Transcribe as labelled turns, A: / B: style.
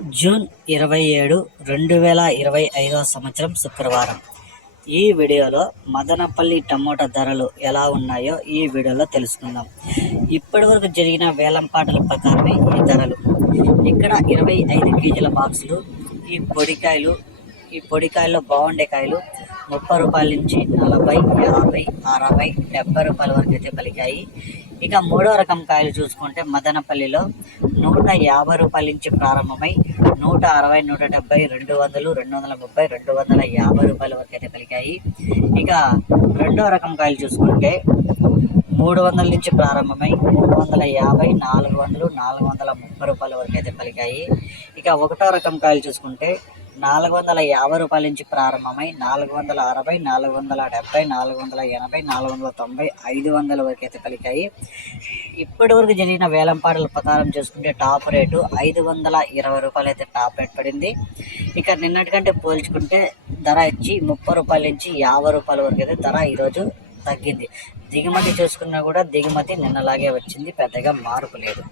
A: June ఇరవై ఏడు రెండు వేల ఇరవై ఐదవ సంవత్సరం శుక్రవారం. ఈ వీడియోలో మదనపల్లి టమోటా ధరలు ఎలా ఉన్నాయో ఈ వీడియోలో తెలుసుకుందాం. ఇప్పటివరకు జరిగిన వేలంపాటల ప్రకారమే ఈ ధరలు. ఇక్కడ ఇరవై ఐదు కేజీల బాక్సులు ఈ పొడికాయలు ఈ పొడికాయల్లో బాగుండే కాయలు ముప్పై రూపాయల నుంచి నలభై యాభై అరవై డెబ్బై రూపాయల వరకు అయితే పలికాయి. ఇక మూడో రకం కాయలు చూసుకుంటే మదనపల్లిలో నూట యాభై రూపాయల నుంచి ప్రారంభమై నూట అరవై నూట డెబ్బై రెండు వందలు రెండు వందల ముప్పై రెండు వందల యాభై రూపాయల వరకు అయితే పలికాయి. ఇక రెండో రకం కాయలు చూసుకుంటే మూడు వందల నుంచి ప్రారంభమై మూడు వందల యాభై నాలుగు వందలు నాలుగు వందల ముప్పై రూపాయల వరకు అయితే పలికాయి. ఇక ఒకటో రకం కాయలు చూసుకుంటే నాలుగు వందల యాభై రూపాయల నుంచి ప్రారంభమై నాలుగు వందల అరవై నాలుగు వందల డెబ్బై నాలుగు వందల ఎనభై నాలుగు వందల తొంభై ఐదు వందల వరకు అయితే పలికాయి. ఇప్పటి వరకు జరిగిన వేలంపాటల ప్రకారం చూసుకుంటే టాప్ రేటు ఐదు వందల ఇరవై రూపాయలు అయితే టాప్ రేట్ పడింది. ఇక నిన్నటికంటే పోల్చుకుంటే ధర ఇచ్చి ముప్పై రూపాయల నుంచి యాభై రూపాయల వరకు అయితే ధర ఈరోజు తగ్గింది. దిగుమతి చూసుకున్నా కూడా దిగుమతి నిన్నలాగే వచ్చింది పెద్దగా మార్పు లేదు.